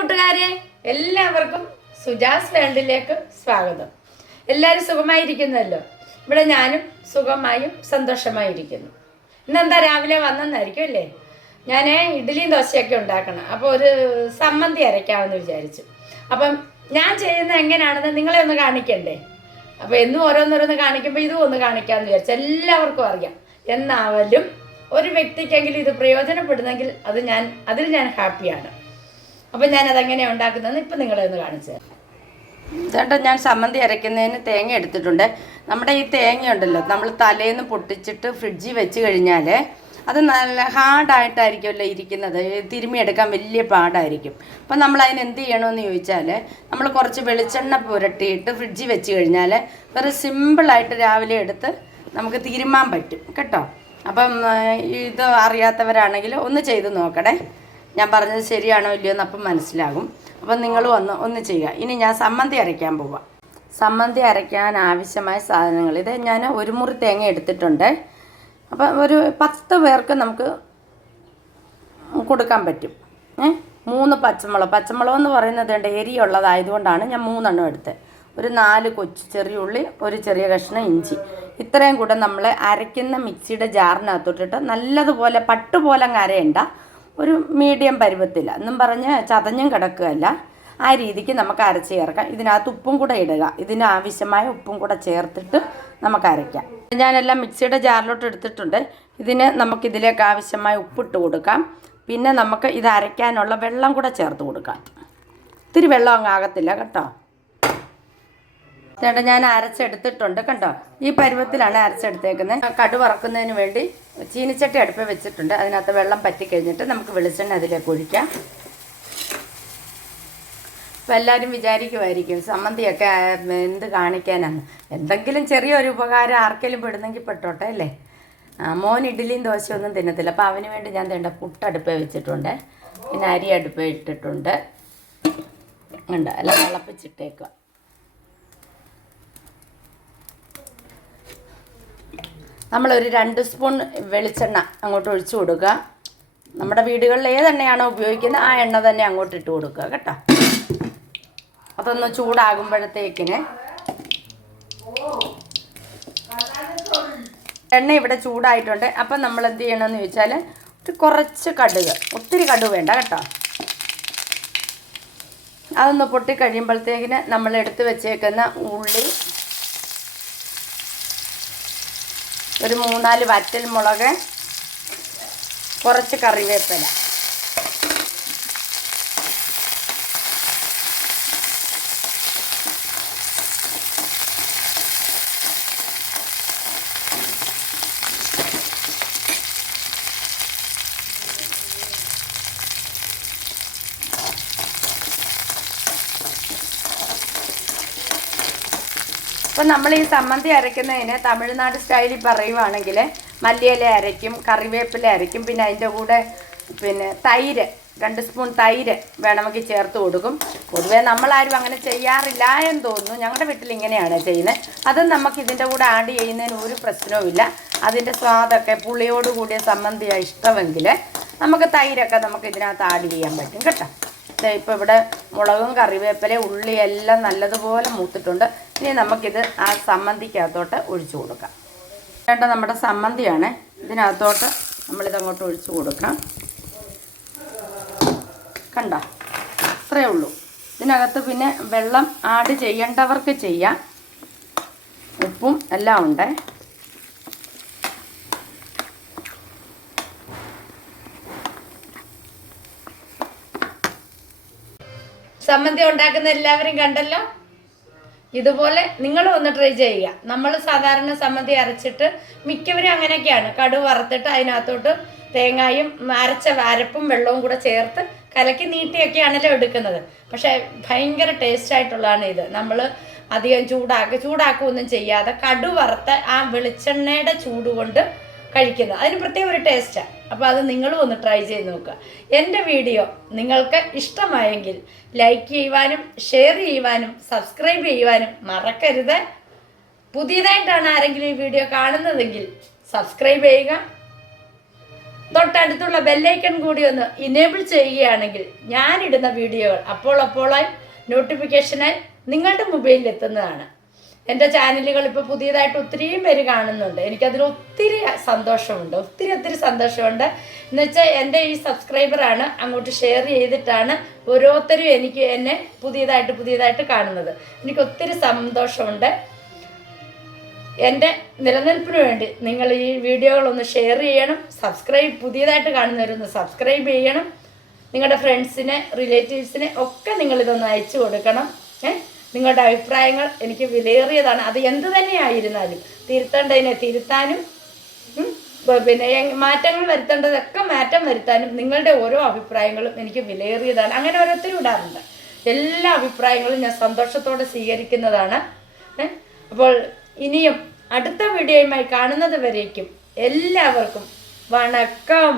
കൂട്ടുകാരെ, എല്ലാവർക്കും സുജാസ് വേൾഡിലേക്ക് സ്വാഗതം. എല്ലാവരും സുഖമായിരിക്കുന്നല്ലോ. ഇവിടെ ഞാനും സുഖമായും സന്തോഷമായിരിക്കുന്നു. ഇന്നെന്താ രാവിലെ വന്നെന്നായിരിക്കും അല്ലേ? ഞാൻ ഇഡ്ഡലിയും ദോശയൊക്കെ ഉണ്ടാക്കണം. അപ്പോൾ ഒരു സമ്മന്തി അരയ്ക്കാമെന്ന് വിചാരിച്ചു. അപ്പം ഞാൻ ചെയ്യുന്നത് എങ്ങനെയാണെന്ന് നിങ്ങളെ ഒന്ന് കാണിക്കണ്ടേ? അപ്പോൾ എന്നും ഓരോന്നോരോന്ന് കാണിക്കുമ്പോൾ ഇതും ഒന്ന് കാണിക്കാമെന്ന് വിചാരിച്ചു. എല്ലാവർക്കും അറിയാം. എന്നാവലും ഒരു വ്യക്തിക്കെങ്കിലും ഇത് പ്രയോജനപ്പെടുന്നെങ്കിൽ അതിൽ ഞാൻ ഹാപ്പിയാണ്. അപ്പം ഞാനതെങ്ങനെയാണ് ഉണ്ടാക്കുന്നതെന്ന് ഇപ്പം നിങ്ങളെ ഒന്ന് കാണിച്ചു തരാം. ചേട്ടാ, ഞാൻ സമ്മന്തി അരയ്ക്കുന്നതിന് തേങ്ങ എടുത്തിട്ടുണ്ട്. നമ്മുടെ ഈ തേങ്ങ ഉണ്ടല്ലോ, നമ്മൾ തലേന്ന് പൊട്ടിച്ചിട്ട് ഫ്രിഡ്ജിൽ വെച്ച് കഴിഞ്ഞാൽ അത് നല്ല ഹാർഡായിട്ടായിരിക്കുമല്ലോ ഇരിക്കുന്നത്. തിരുമ്മിയെടുക്കാൻ വലിയ പാടായിരിക്കും. അപ്പം നമ്മൾ അതിന് എന്ത് ചെയ്യണമെന്ന് ചോദിച്ചാൽ, നമ്മൾ കുറച്ച് വെളിച്ചെണ്ണ പുരട്ടിയിട്ട് ഫ്രിഡ്ജിൽ വെച്ച് കഴിഞ്ഞാൽ വേറെ സിമ്പിളായിട്ട് രാവിലെ എടുത്ത് നമുക്ക് തിരുമ്മാൻ പറ്റും കേട്ടോ. അപ്പം ഇത് അറിയാത്തവരാണെങ്കിൽ ഒന്ന് ചെയ്ത് നോക്കണേ. ഞാൻ പറഞ്ഞത് ശരിയാണോ ഇല്ലയോ എന്ന് അപ്പം മനസ്സിലാകും. അപ്പം നിങ്ങൾ ഒന്ന് ചെയ്യുക. ഇനി ഞാൻ സമ്മന്തി അരയ്ക്കാൻ പോവാം. സമ്മന്തി അരയ്ക്കാൻ ആവശ്യമായ സാധനങ്ങൾ ഇത് ഞാൻ ഒരു മുറി തേങ്ങ എടുത്തിട്ടുണ്ട്. അപ്പം ഒരു 10 പേർക്ക് നമുക്ക് കൊടുക്കാൻ പറ്റും. 3 പച്ചമുളക് എന്ന് പറയുന്നത് എരിയുള്ളതായതുകൊണ്ടാണ് ഞാൻ 3 എടുത്തത്. ഒരു 4 കൊച്ചു ചെറിയ ഉള്ളി, ഒരു ചെറിയ കഷ്ണം ഇഞ്ചി, ഇത്രയും കൂടെ നമ്മൾ അരയ്ക്കുന്ന മിക്സിയുടെ ജാറിനകത്തോട്ടിട്ട് നല്ലതുപോലെ പട്ടുപോലെ അരയണ്ട, ഒരു മീഡിയം പരുവത്തിൽ എന്നും പറഞ്ഞ് ചതഞ്ഞും കിടക്കുകയല്ല, ആ രീതിക്ക് നമുക്ക് അരച്ച് ചേർക്കാം. ഇതിനകത്ത് ഉപ്പും കൂടെ ഇടുക. ഇതിന് ആവശ്യമായ ഉപ്പും കൂടെ ചേർത്തിട്ട് നമുക്ക് അരയ്ക്കാം. ഞാനെല്ലാം മിക്സിയുടെ ജാറിലോട്ട് എടുത്തിട്ടുണ്ട്. ഇതിന് നമുക്കിതിലേക്ക് ആവശ്യമായ ഉപ്പിട്ട് കൊടുക്കാം. പിന്നെ നമുക്ക് ഇത് അരയ്ക്കാനുള്ള വെള്ളം കൂടെ ചേർത്ത് കൊടുക്കാം. ഇത്തിരി വെള്ളം അങ്ങ് ആകത്തില്ല കേട്ടോ. ചേട്ടാ, ഞാൻ അരച്ചെടുത്തിട്ടുണ്ട് കണ്ടോ. ഈ പരുവത്തിലാണ് അരച്ചെടുത്തേക്കുന്നത്. കടു വറക്കുന്നതിന് വേണ്ടി ചീനിച്ചട്ടി അടുപ്പിൽ വെച്ചിട്ടുണ്ട്. അതിനകത്ത് വെള്ളം പറ്റിക്കഴിഞ്ഞിട്ട് നമുക്ക് വെളിച്ചെണ്ണ അതിലേക്ക് ഒഴിക്കാം. അപ്പോൾ എല്ലാവരും വിചാരിക്കുമായിരിക്കും സമ്മന്തിയൊക്കെ എന്ത് കാണിക്കാനാണ്. എന്തെങ്കിലും ചെറിയൊരു ഉപകാരം ആർക്കെങ്കിലും പെടുന്നെങ്കിൽ പെട്ടോട്ടെ അല്ലേ. മോൻ ഇഡ്ഡലിയും ദോശയൊന്നും തിന്നത്തില്ല. അപ്പോൾ അവന് വേണ്ടി ഞാൻ തേണ്ട പുട്ടടുപ്പിൽ വെച്ചിട്ടുണ്ട്. പിന്നെ അരി അടുപ്പിൽ ഇട്ടിട്ടുണ്ട്. ഉണ്ട് എല്ലാം തിളപ്പിച്ചിട്ടേക്കുക. നമ്മളൊരു 2 സ്പൂൺ വെളിച്ചെണ്ണ അങ്ങോട്ട് ഒഴിച്ചു കൊടുക്കുക. നമ്മുടെ വീടുകളിൽ ഏതെണ്ണയാണോ ഉപയോഗിക്കുന്നത് ആ എണ്ണ തന്നെ അങ്ങോട്ട് ഇട്ട് കൊടുക്കുക കേട്ടോ. അതൊന്ന് ചൂടാകുമ്പോഴത്തേക്കിന് എണ്ണ ഇവിടെ ചൂടായിട്ടുണ്ട്. അപ്പം നമ്മൾ എന്ത് ചെയ്യണമെന്ന് ചോദിച്ചാൽ കുറച്ച് കടുക്, ഒത്തിരി കടുക് വേണ്ട കേട്ടോ. അതൊന്ന് പൊട്ടിക്കഴിയുമ്പോഴത്തേക്കിന് നമ്മൾ എടുത്ത് വെച്ചേക്കുന്ന ഉള്ളി, ഒരു 3-4 വറ്റൽ മുളക്, കുറച്ച് കറിവേപ്പില, അപ്പോൾ നമ്മൾ ഈ സമ്മന്തി അരയ്ക്കുന്നതിന് തമിഴ്നാട് സ്റ്റൈലിൽ പറയുവാണെങ്കിൽ മല്ലിയില അരയ്ക്കും, കറിവേപ്പില അരയ്ക്കും, പിന്നെ അതിൻ്റെ കൂടെ തൈര് 2 സ്പൂൺ തൈര് വേണമെങ്കിൽ ചേർത്ത് കൊടുക്കും. പൊതുവേ നമ്മളാരും അങ്ങനെ ചെയ്യാറില്ല എന്ന് തോന്നുന്നു. ഞങ്ങളുടെ വീട്ടിൽ ഇങ്ങനെയാണ് ചെയ്യുന്നത്. അതും നമുക്ക് ഇതിൻ്റെ കൂടെ ആഡ് ചെയ്യുന്നതിന് ഒരു പ്രശ്നവുമില്ല. അതിൻ്റെ സ്വാദൊക്കെ പുളിയോട് കൂടിയ സമ്മന്തിയാണ് ഇഷ്ടമെങ്കിൽ നമുക്ക് തൈരൊക്കെ നമുക്ക് ഇതിനകത്ത് ആഡ് ചെയ്യാൻ പറ്റും കേട്ടോ. ഇപ്പോൾ ഇവിടെ മുളകും കറിവേപ്പിലയും ഉള്ളിയെല്ലാം നല്ലതുപോലെ മൂത്തിട്ടുണ്ട്. ഇനി നമുക്കിത് ആ സമ്മന്തിക്കകത്തോട്ട് ഒഴിച്ചു കൊടുക്കാം. വേണ്ട നമ്മുടെ സമ്മന്തിയാണ്. ഇതിനകത്തോട്ട് നമ്മളിതങ്ങോട്ട് ഒഴിച്ചു കൊടുക്കാം. കണ്ട, അത്രയേ ഉള്ളൂ. ഇതിനകത്ത് പിന്നെ വെള്ളം ആഡ് ചെയ്യേണ്ടവർക്ക് ചെയ്യാം. ഉപ്പും എല്ലാം ഉണ്ട്. സമ്മന്തി ഉണ്ടാക്കുന്ന എല്ലാവരും കണ്ടല്ലോ. ഇതുപോലെ നിങ്ങളും ഒന്ന് ട്രൈ ചെയ്യുക. നമ്മൾ സാധാരണ സമ്മന്തി അരച്ചിട്ട് മിക്കവരും അങ്ങനെയൊക്കെയാണ്. കടുക് വറുത്തിട്ട് അതിനകത്തോട്ട് തേങ്ങയും അരച്ച അരപ്പും വെള്ളവും കൂടെ ചേർത്ത് കലക്കി നീട്ടിയൊക്കെയാണല്ലോ എടുക്കുന്നത്. പക്ഷേ ഭയങ്കര ടേസ്റ്റ് ആയിട്ടുള്ളതാണ് ഇത്. നമ്മൾ അധികം ചൂടാക്കുകയൊന്നും ചെയ്യാതെ കടുക് വറുത്ത ആ വെളിച്ചെണ്ണയുടെ ചൂട് കൊണ്ട് കഴിക്കുന്നത് അതിന് പ്രത്യേക ഒരു ടേസ്റ്റാണ്. അപ്പോൾ അത് നിങ്ങളും ഒന്ന് ട്രൈ ചെയ്ത് നോക്കുക. എൻ്റെ വീഡിയോ നിങ്ങൾക്ക് ഇഷ്ടമായെങ്കിൽ ലൈക്ക് ചെയ്യുവാനും ഷെയർ ചെയ്യുവാനും സബ്സ്ക്രൈബ് ചെയ്യുവാനും മറക്കരുത്. പുതിയതായിട്ടാണ് ആരെങ്കിലും ഈ വീഡിയോ കാണുന്നതെങ്കിൽ സബ്സ്ക്രൈബ് ചെയ്യുക. തൊട്ടടുത്തുള്ള ബെല്ലൈക്കൺ കൂടി ഒന്ന് ഇനേബിൾ ചെയ്യുകയാണെങ്കിൽ ഞാനിടുന്ന വീഡിയോകൾ അപ്പോളായി നോട്ടിഫിക്കേഷനായി നിങ്ങളുടെ മൊബൈലിൽ എത്തുന്നതാണ്. എൻ്റെ ചാനലുകൾ ഇപ്പോൾ പുതിയതായിട്ട് ഒത്തിരിയും പേര് കാണുന്നുണ്ട്. എനിക്കതിൽ ഒത്തിരി സന്തോഷമുണ്ട്, ഒത്തിരി സന്തോഷമുണ്ട്. എന്നുവെച്ചാൽ എൻ്റെ ഈ സബ്സ്ക്രൈബറാണ് അങ്ങോട്ട് ഷെയർ ചെയ്തിട്ടാണ് ഓരോരുത്തരും എന്നെ പുതിയതായിട്ട് കാണുന്നത്. എനിക്ക് ഒത്തിരി സന്തോഷമുണ്ട്. എൻ്റെ നിലനിൽപ്പിന് വേണ്ടി നിങ്ങൾ ഈ വീഡിയോകളൊന്ന് ഷെയർ ചെയ്യണം. പുതിയതായിട്ട് കാണുന്നവരൊന്ന് സബ്സ്ക്രൈബ് ചെയ്യണം. നിങ്ങളുടെ ഫ്രണ്ട്സിനെ, റിലേറ്റീവ്സിനെ ഒക്കെ നിങ്ങളിതൊന്ന് അയച്ചു കൊടുക്കണം. നിങ്ങളുടെ അഭിപ്രായങ്ങൾ എനിക്ക് വിലയേറിയതാണ്. അത് എന്ത് തന്നെയായിരുന്നാലും തിരുത്തേണ്ടതിനെ തിരുത്താനും പിന്നെ മാറ്റങ്ങൾ വരുത്തേണ്ടതൊക്കെ മാറ്റം വരുത്താനും നിങ്ങളുടെ ഓരോ അഭിപ്രായങ്ങളും എനിക്ക് വിലയേറിയതാണ്. അങ്ങനെ ഓരോരുത്തരും ഇടാറുണ്ട്. എല്ലാ അഭിപ്രായങ്ങളും ഞാൻ സന്തോഷത്തോടെ സ്വീകരിക്കുന്നതാണ്. അപ്പോൾ ഇനിയും അടുത്ത വീഡിയോയുമായി കാണുന്നത് വരേക്കും എല്ലാവർക്കും വണക്കം.